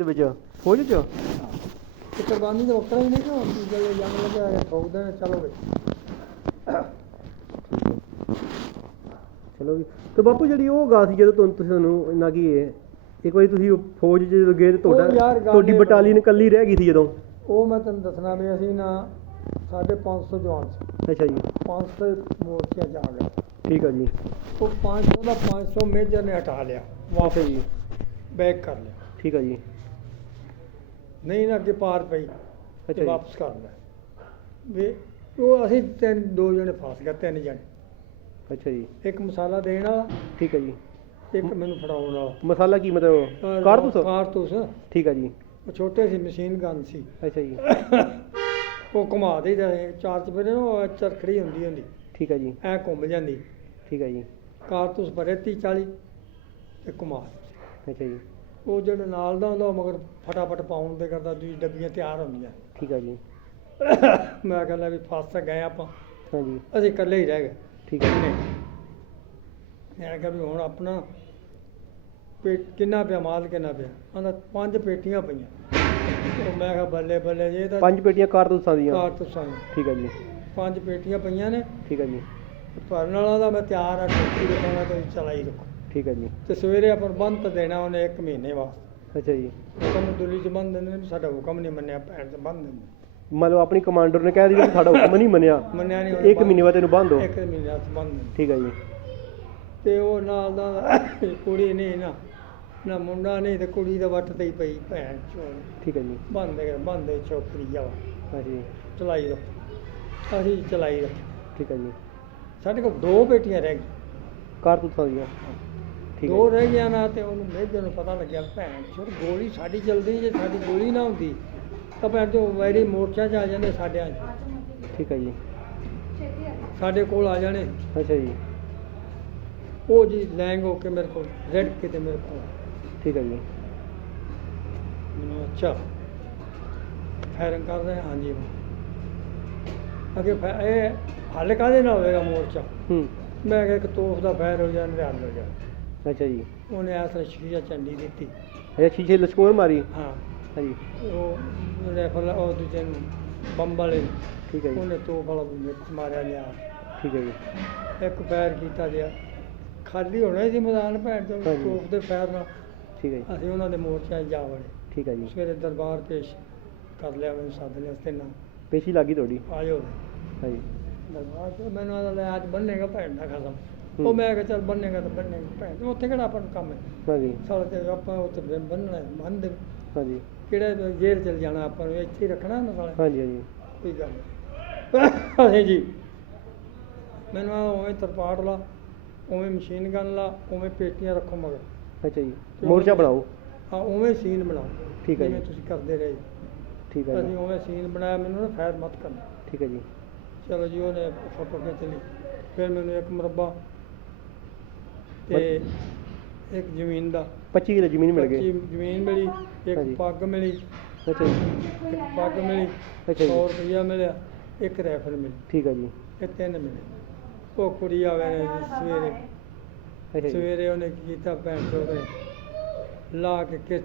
ਦੇ ਵਿੱਚ ਫੌਜ ਚ? ਤੇ ਕੁਰਬਾਨੀ ਦਾ ਵੱਖਰਾ ਹੀ ਨਹੀਂ ਕਿ ਜਦੋਂ ਜੰਗ ਲੱਗਿਆ ਠੋਕਦੇ ਨੇ ਚਲੋ ਬਈ। ਚਲੋ ਵੀ ਤੇ ਬਾਪੂ ਜਿਹੜੀ ਉਹ ਗਾ ਸੀ ਜਦੋਂ ਤੁਹਾਨੂੰ ਤੁਸੀਂ ਤੁਹਾਨੂੰ ਇੰਨਾ ਕੀ ਹੈ ਇੱਕ ਵਾਰੀ ਤੁਸੀਂ ਉਹ ਫੌਜ 'ਚ ਜਦੋਂ ਗਏ ਤੇ ਉਹ ਯਾਰ ਤੁਹਾਡਾ ਗੱਲ ਤੁਹਾਡੀ ਇਹ ਬਟਾਲੀਅਨ ਇਕੱਲੀ ਰਹਿ ਗਈ ਸੀ ਜਦੋਂ? ਉਹ ਮੈਂ ਤੈਨੂੰ ਦੱਸਣਾ ਵੀ ਅਸੀਂ ਨਾ ਸਾਡੇ 500 ਜਵਾਨ ਸੀ। ਅੱਛਾ ਜੀ। 500 ਮੋਰਚਿਆਂ ਚ ਆ ਗਏ। ਠੀਕ ਆ ਜੀ। ਉਹ 500 ਦਾ 500 ਮੇਜਰ ਨੇ ਹਟਾ ਲਿਆ ਅੱਛਾ ਜੀ। ਬੈਕ ਕਰ ਲਿਆ। ਠੀਕ ਆ ਜੀ। ਨਹੀਂ ਨਾ ਅੱਗੇ ਪਾਰ ਪਈ ਤੇ ਜੀ। ਵਾਪਸ ਕਰ ਲਿਆ ਵੀ ਉਹ ਅਸੀਂ ਤਿੰਨ ਦੋ ਜਣੇ ਫਸ ਗਏ ਤਿੰਨ ਜਣੇ। ਅੱਛਾ ਜੀ। ਇੱਕ ਮਸਾਲਾ ਦੇਣ ਵਾਲਾ ਠੀਕ ਆ ਜੀ। ਇੱਕ ਮੈਨੂੰ ਫੜਾਉਣ ਵਾਲਾ। ਮਸਾਲਾ ਕੀ ਮਤਲਬ ਕਾਰਤੂਸ? ਕਾਰਤੂਸ। ਠੀਕ ਆ ਜੀ। ਉਹ ਛੋਟੇ ਸੀ ਮਸ਼ੀਨ ਗਨ ਸੀ। ਅੱਛਾ ਜੀ। ਉਹ ਘੁਮਾ ਦੇਈਦਾ ਸੀ, ਚਾਰ ਚਪੇਰੇ ਨੂੰ ਉਹ ਚਰਖੜੀ ਹੁੰਦੀ ਹੁੰਦੀ। ਠੀਕ ਆ ਜੀ। ਐ ਘੁੰਮ ਜਾਂਦੀ। ਠੀਕ ਆ ਜੀ। ਕਾਰਤੂਸ ਭਰੇ 30 40 ਤੇ ਘੁਮਾ ਅੱਛਾ ਜੀ। ਉਹ ਜਿਹੜੇ ਨਾਲ ਦਾ ਹੁੰਦਾ ਉਹ ਮਗਰ ਫਟਾਫਟ ਪਾਉਣ ਦੇ ਕਰਦਾ ਦੂਜੀ ਡੱਬੀਆਂ ਤਿਆਰ ਹੁੰਦੀਆਂ। ਠੀਕ ਆ ਜੀ। ਮੈਂ ਕਹਿੰਦਾ ਵੀ ਫਸ ਤਾਂ ਗਏ ਆਪਾਂ। ਹਾਂਜੀ। ਅਸੀਂ ਇਕੱਲੇ ਹੀ ਰਹਿ ਗਏ। ਠੀਕ ਆ ਜੀ। ਮੈਂ ਕਿਹਾ ਵੀ ਹੁਣ ਆਪਣਾ ਪੇਟ ਕਿੰਨਾ ਪਿਆ ਮਾਲ ਕਿੰਨਾ ਪਿਆ? ਕਹਿੰਦਾ ਪੰਜ ਪੇਟੀਆਂ ਪਈਆਂ। ਉਹ ਮੈਂ ਕਿਹਾ ਬੱਲੇ ਬੱਲੇ ਜੇ ਤਾਂ ਪੰਜ ਪੇਟੀਆਂ ਕਾਰਤੂਸਾਂ ਦੀਆਂ। ਕਾਰਤੂਸਾਂ ਦੀਆਂ। ਠੀਕ ਆ ਜੀ। ਪੰਜ ਪੇਟੀਆਂ ਪਈਆਂ ਨੇ। ਠੀਕ ਆ ਜੀ। ਭਰਨ ਵਾਲਾ ਦਾ ਮੈਂ ਤਿਆਰ ਆ ਟੋਕੀ ਰੱਖਣਾ ਤੇ ਚਲਾਈ ਰੱਖੋ ਠੀਕ ਆ ਜੀ। ਤੇ ਸਵੇਰੇ ਆਪਾਂ ਨੂੰ ਬੰਦ ਤਾਂ ਦੇਣਾ ਉਹਨੇ 1 ਮਹੀਨੇ ਵਾਸਤੇ। ਅੱਛਾ ਜੀ। ਹੁਕਮ ਦੁਲੀ ਚ ਬੰਦ ਦਿੰਦੇ ਨੇ ਸਾਡਾ ਹੁਕਮ ਨਹੀਂ ਮੰਨਿਆ ਭੈਣ ਤੇ ਬੰਦ ਦਿੰਦੇ ਮਤਲਬ ਆਪਣੀ ਕਮਾਂਡਰ ਨੇ ਕਹਿ ਦਿੱਤਾ ਵੀ ਸਾਡਾ ਹੁਕਮ ਨਹੀਂ ਮੰਨਿਆ। ਮੰਨਿਆ ਨਹੀਂ ਇੱਕ ਮਹੀਨੇ ਬਾਅਦ ਤੈਨੂੰ ਬੰਦ ਹੋ ਇੱਕ ਮਹੀਨੇ ਵਾਸਤੇ ਬੰਦ ਦਿੰਦੇ। ਠੀਕ ਆ ਜੀ। ਤੇ ਉਹ ਨਾਲ ਦਾ ਕੁੜੀ ਨਹੀਂ ਨਾ ਨਾ ਮੁੰਡਾ ਨਹੀਂ ਤੇ ਕੁੜੀ ਦਾ ਵੱਟ ਤੇ ਹੀ ਪਈ ਭੈਣ ਚੋਂ ਠੀਕ ਆ ਜੀ। ਬੰਦ ਦੇ ਬੰਦ ਦੇ ਚੌਕਰੀ ਜਾਵਾ ਅੱਛਾ ਜੀ। ਚਲਾਈ ਰੱਖੋ। ਅਸੀਂ ਚਲਾਈ ਰੱਖੀ। ਠੀਕ ਆ ਜੀ। ਸਾਡੇ ਕੋਲ ਦੋ ਬੇਟੀਆਂ ਰਹਿ ਗਈਆਂ। ਕਾਰਤੂਸਾਂ ਦੀਆਂ। ਠੀਕ ਦੋ ਰਹਿ ਗਿਆ ਨਾ ਤੇ ਉਹਨੂੰ ਮੇਜਰ ਨੂੰ ਪਤਾ ਲੱਗਿਆ ਭੈਣ ਚੋਰ ਗੋਲੀ ਸਾਡੀ ਚੱਲਦੀ ਜੇ ਸਾਡੀ ਗੋਲੀ ਨਾ ਹੁੰਦੀ ਤਾਂ ਭੈਣ ਚੋ ਵੈਰੀ ਮੋਰਚਾ 'ਚ ਆ ਜਾਂਦੇ ਸਾਡਿਆਂ 'ਚ। ਠੀਕ ਆ ਜੀ। ਸਾਡੇ ਕੋਲ ਆ ਜਾਣੇ। ਅੱਛਾ ਜੀ। ਉਹ ਜੀ ਲੈਂਗ ਹੋ ਕੇ ਮੇਰੇ ਕੋਲ ਰੈਡ ਕਿਤੇ ਮੇਰੇ ਕੋਲ। ਠੀਕ ਆ ਜੀ। ਮੈਨੂੰ ਅੱਛਾ। ਫਾਇਰਿੰਗ ਕਰ ਰਹੇ ਹਾਂ ਜੀ ਅਗੇ ਇਹ ਹੱਲ ਕਾਹਦੇ ਨਾਲ ਹੋਵੇਗਾ ਮੋਰਚਾ? ਹੂੰ। ਮੈਂ ਕਿਹਾ ਇੱਕ ਤੋਪ ਦਾ ਫਾਇਰ ਹੋ ਜਾਣ ਤੇ ਹੱਲ ਹੋ ਜਾਣ ਅੱਛਾ ਜੀ। ਉਹਨੇ ਐਸ ਸ਼ੀਸ਼ਾ ਚੰਡੀ ਦਿੱਤੀ। ਇਹ ਸ਼ੀਸ਼ੇ ਲਸ਼ਕੋਰ ਮਾਰੀ? ਹਾਂ। ਹਾਂਜੀ। ਉਹ ਰੈਫਲ ਉਹ ਦੂਜੇ ਨੂੰ ਬੰਬ ਵਾਲੇ ਨੂੰ, ਠੀਕ ਹੈ ਜੀ। ਉਹਨੇ ਤੋਪ ਵਾਲਾ ਵਿੱਚ ਮਾਰਿਆ ਲਿਆ ਠੀਕ ਹੈ ਜੀ। ਇੱਕ ਫਾਇਰ ਕੀਤਾ ਗਿਆ ਖਾਲੀ ਹੋਣਾ ਸੀ ਮੈਦਾਨ ਭੈਣ ਤੋਂ ਹਾਂਜੀ। ਤੋਪ ਦੇ ਫਾਇਰ ਨਾਲ। ਠੀਕ ਹੈ ਜੀ। ਅਸੀਂ ਉਹਨਾਂ ਦੇ ਮੋਰਚਿਆਂ 'ਚ ਜਾ ਵੜੇ। ਠੀਕ ਹੈ ਜੀ। ਸਵੇਰੇ ਦਰਬਾਰ ਪੇਸ਼ ਕਰ ਲਿਆ ਮੈਨੂੰ ਸੱਦ ਲਿਆ ਤੇ ਨਾ ਪੇਸ਼ੀ ਲੱਗੀ ਤੁਹਾਡੀ? ਆਇਓ। ਹਾਂਜੀ। ਦਰਬਾਰ ਤੇ ਮੈਨੂੰ ਆਦਾ ਲੈ ਅੱਜ ਬੰਨੇਗਾ ਭੈਣ ਦਾ ਖਸਮ। ਉਹ ਮੈਂ ਕਿਹਾ ਚੱਲ ਬੰਨੇਗਾ ਤਾਂ ਬੰਨੇਗਾ ਭੈਣ ਤੇ ਉੱਥੇ ਕਿਹੜਾ ਆਪਾਂ ਨੂੰ ਕੰਮ ਹੈ? ਹਾਂਜੀ। ਸਾਲਾ ਤੇ ਆਪਾਂ ਉੱਥੇ ਫਿਰ ਬੰਨਣਾ ਹੈ, ਬੰਨ ਦੇ ਹਾਂਜੀ। ਕਿਹੜੇ ਜੇਲ੍ਹ ਚਲ ਜਾਣਾ ਆਪਾਂ ਨੂੰ ਇੱਥੇ ਹੀ ਰੱਖਣਾ ਨਾ? ਸਾਲਾ ਹਾਂਜੀ ਹਾਂਜੀ। ਕੋਈ ਗੱਲ ਨਹੀਂ। ਅਸੀਂ ਜੀ ਮੈਨੂੰ ਆ ਉਵੇਂ ਤਰਪਾਟ ਲਾ ਉਵੇਂ ਮਸ਼ੀਨ ਗਨ ਲਾ ਉਵੇਂ ਪੇਟੀਆਂ ਰੱਖੋ ਮਗਰ। ਅੱਛਾ ਜੀ। ਮੋਰਚਾ ਬਣਾਓ। ਆ ਉਵੇਂ ਸੀਨ ਬਣਾਓ ਠੀਕ ਹੈ ਜਿਵੇਂ ਜੀ। ਤੁਸੀਂ ਕਰਦੇ ਰਹੇ। ਠੀਕ ਹੈ ਅਸੀਂ ਜੀ ਉਵੇਂ ਸੀਨ ਬਣਾਇਆ ਮੈਨੂੰ ਨਾ ਫਾਇਰ ਮਤ ਕਰਨਾ। ਠੀਕ ਹੈ ਜੀ। ਚਲੋ ਜੀ ਉਹਨੇ ਫੋਟੋ ਖਿੱਚ ਲਈ। ਫਿਰ ਮੈਨੂੰ ਇੱਕ ਮੁਰੱਬਾ ਤੇ ਇੱਕ ਜ਼ਮੀਨ ਦਾ। 25 ਕਿਲੇ ਜ਼ਮੀਨ ਮਿਲ ਗਈ। 25 ਜ਼ਮੀਨ ਮਿਲੀ ਹਾਂਜੀ। ਇੱਕ ਪੱਗ ਮਿਲੀ ਅੱਛਾ ਜੀ। ਇੱਕ ਪੱਗ ਮਿਲੀ ਅੱਛਾ 100 ਜੀ ਰੁਪਇਆ ਮਿਲਿਆ ਇੱਕ ਰਾਈਫਲ ਮਿਲੀ। ਠੀਕ ਹੈ ਜੀ। ਇਹ ਤਿੰਨ ਮਿਲੇ। ਉਹ ਕੁੜੀ ਆਵੇ ਨੇ ਜੀ ਸਵੇਰੇ। ਅੱਛਾ ਜੀ। ਸਵੇਰੇ ਉਹਨੇ ਕੀ ਕੀਤਾ ਭੈਣ ਚੋਦ ਨੇ? ਲਾ ਕੇ ਕਿਚ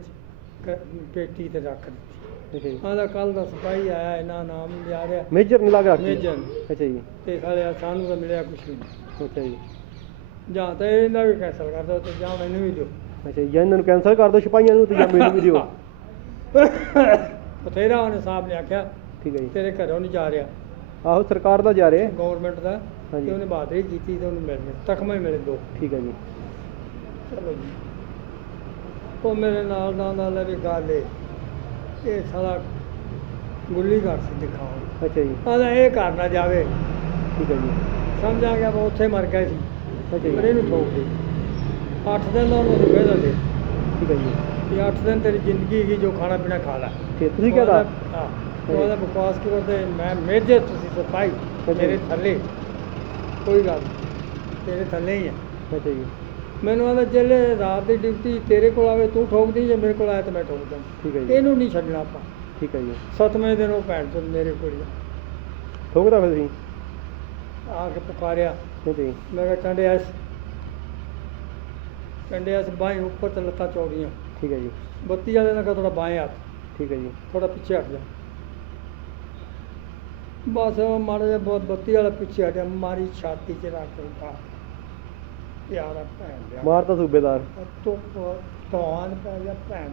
ਕ- ਪੇਟੀ ਤੇ ਰੱਖ ਦਿੱਤੀ। ਅੱਛਾ ਜੀ। ਆਂਦਾ ਕੱਲ ਦਾ ਸਿਪਾਹੀ ਆਇਆ ਇਹਨਾਂ ਨਾਮ ਲਿਆ ਰਿਹਾ। ਮੇਜਰ ਨੂੰ ਲੱਗ ਰੱਖੀ ਮੇਜਰ ਅੱਛਾ ਜੀ। ਤੇ ਸਾਲੇ ਸਾਨੂੰ ਤਾਂ ਮਿਲਿਆ ਕੁਛ ਵੀ ਨਹੀਂ। ਅੱਛਾ ਜੀ। ਜਾਂ ਤਾਂ ਇਹਨਾਂ ਵੀ ਕੈਂਸਲ ਕਰ ਦਿਓ ਤੇ ਜਾਂ ਮੈਨੂੰ ਵੀ ਦਿਓ। ਅੱਛਾ ਜੀ ਇਹਨਾਂ ਨੂੰ ਕੈਂਸਲ ਕਰ ਦਿਓ ਸਿਪਾਹੀਆਂ ਨੂੰ ਤੇ ਜਾਂ ਮੈਨੂੰ ਵੀ ਦਿਓ। ਬਥੇਰਾ ਉਹਨੇ ਸਾਹਿਬ ਨੇ ਆਖਿਆ ਠੀਕ ਹੈ ਜੀ। ਤੇਰੇ ਘਰੋਂ ਨਹੀਂ ਜਾ ਰਿਹਾ। ਆਹੋ ਸਰਕਾਰ ਦਾ ਜਾ ਰਿਹਾ। ਗਵਰਨਮੈਂਟ ਦਾ ਹਾਂਜੀ। ਤੇ ਉਹਨੇ ਬਹਾਦਰੀ ਕੀਤੀ ਤੇ ਉਹਨੂੰ ਮਿਲ ਗਿਆ ਤਖਮੇ ਮਿਲੇ ਦੋ। ਠੀਕ ਹੈ ਜੀ। ਚਲੋ ਜੀ। ਉਹ ਮੇਰੇ ਨਾਲ ਦਾ ਨਾਲ ਵੀ ਗੱਲ ਏ। ਇਹ ਸਾਲਾ ਗੁੱਲੀ ਘਰ ਸੀ ਦਿਖਾਉਣ। ਅੱਛਾ ਜੀ। ਆਦਾ ਇਹ ਘਰ ਨਾ ਜਾਵੇ। ਠੀਕ ਹੈ ਜੀ। ਸਮਝ ਆ ਗਿਆ ਉਹ ਉੱਥੇ ਮਰ ਗਿਆ ਸੀ। ਪਰ ਇਹਨੂੰ ਠੋਕ ਦੇ ਅੱਠ ਦਿਨ ਦਾ ਉਹਨੂੰ ਰੁਪਏ ਦਿੰਦੇ। ਠੀਕ ਹੈ ਜੀ। ਦਿਨ ਤੇਰੀ ਜ਼ਿੰਦਗੀ ਹੈਗੀ ਜੋ ਖਾਣਾ ਪੀਣਾ ਖਾ ਲੈ। ਤੇ ਤੁਸੀਂ ਕਹਦਾ ਹਾਂ ਉਹਦਾ ਬਕਵਾਸ ਕੀ ਕਰਦੇ? ਮੈਂ ਮੇਜਰ ਤੁਸੀਂ ਸਿਪਾਹੀ ਮੇਰੇ ਥੱਲੇ। ਕੋਈ ਗੱਲ ਤੇਰੇ ਥੱਲੇ ਹੀ ਅੱਛਾ ਜੀ। ਮੈਨੂੰ ਆਦਾ ਜਿਹੜੇ ਰਾਤ ਦੀ ਡਿਊਟੀ ਤੇਰੇ ਕੋਲ ਆਵੇ ਤੂੰ ਠੋਕਦੀ ਜੇ ਮੇਰੇ ਕੋਲ ਆਇਆ ਤਾਂ ਮੈਂ ਠੋਕ ਦਾਂ ਠੀਕ ਹੈ ਜੀ। ਇਹਨੂੰ ਨਹੀਂ ਛੱਡਣਾ ਆਪਾਂ। ਠੀਕ ਹੈ ਜੀ। ਸਤਵੇਂ ਦਿਨ ਉਹ ਭੈਣ ਤੋਂ ਮੇਰੇ ਕੋਲ ਹੀ ਠੋਕਦਾ ਫਿਰ ਤੁਸੀਂ? ਆ ਕੇ ਪੁਕਾਰਿਆ। ਅੱਛਾ ਜੀ ਮੈਂ ਕਿਹਾ ਟੰਡਿਆ ਟੰਡਿਆ ਸ ਬਾਈ ਉੱਪਰ ਤੇ ਲੱਤਾਂ ਚੌੜੀਆਂ। ਠੀਕ ਹੈ ਜੀ। ਬੱਤੀ ਵਾਲੇ ਨੇ ਕਿਹਾ ਥੋੜਾ ਬਾएं ਹੱਥ। ਠੀਕ ਹੈ ਜੀ। ਥੋੜਾ ਪਿੱਛੇ ਹਟ ਜਾ। ਬਸ ਮਾੜਾ ਜਿਹਾ ਬਹੁਤ ਬੱਤੀ ਵਾਲਾ ਪਿੱਛੇ ਹਟਿਆ। ਮਾਰੀ ਛਾਤੀ 'ਚ ਰੱਖ ਉਠਾ। ਪਿਆਰਾ ਭੈਣ ਦਿਆ ਮਾਰਤਾ ਸੂਬੇਦਾਰ। ਤੋ ਤਵਾਨ ਪੈ ਗਿਆ ਭੈਣ।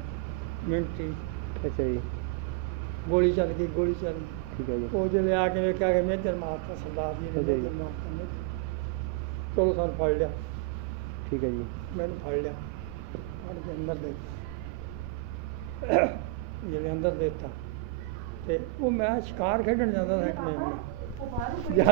ਮਿੰਟੀ। ਅੱਛਾ ਜੀ। ਗੋਲੀ ਚੱਲ ਗਈ ਗੋਲੀ ਚੱਲ ਗਈ। ਠੀਕ ਹੈ ਜੀ। ਉਹ ਜਿਹੜੇ ਆ ਕੇ ਵੇਖਿਆ ਕਿ ਮੇਜਰ ਮਾਰਤਾ ਸਰਦਾਰ ਜੀ ਨੇ ਮਾਰਤਾ ਮੇਜਰ। ਚਲੋ ਸਾਨੂੰ ਫੜ ਲਿਆ। ਠੀਕ ਹੈ ਜੀ। ਮੈਨੂੰ ਫੜ ਲਿਆ। ਫੜ ਕੇ ਅੰਦਰ ਦੇ ਜਿਹੜੇ ਅੰਦਰ ਦੇ ਦਿੱਤਾ। ਤੇ ਉਹ ਮੈਂ ਸ਼ਿਕਾਰ ਖੇਡਣ ਜਾਂਦਾ ਸੀ ਇੱਕ ਮੇਮ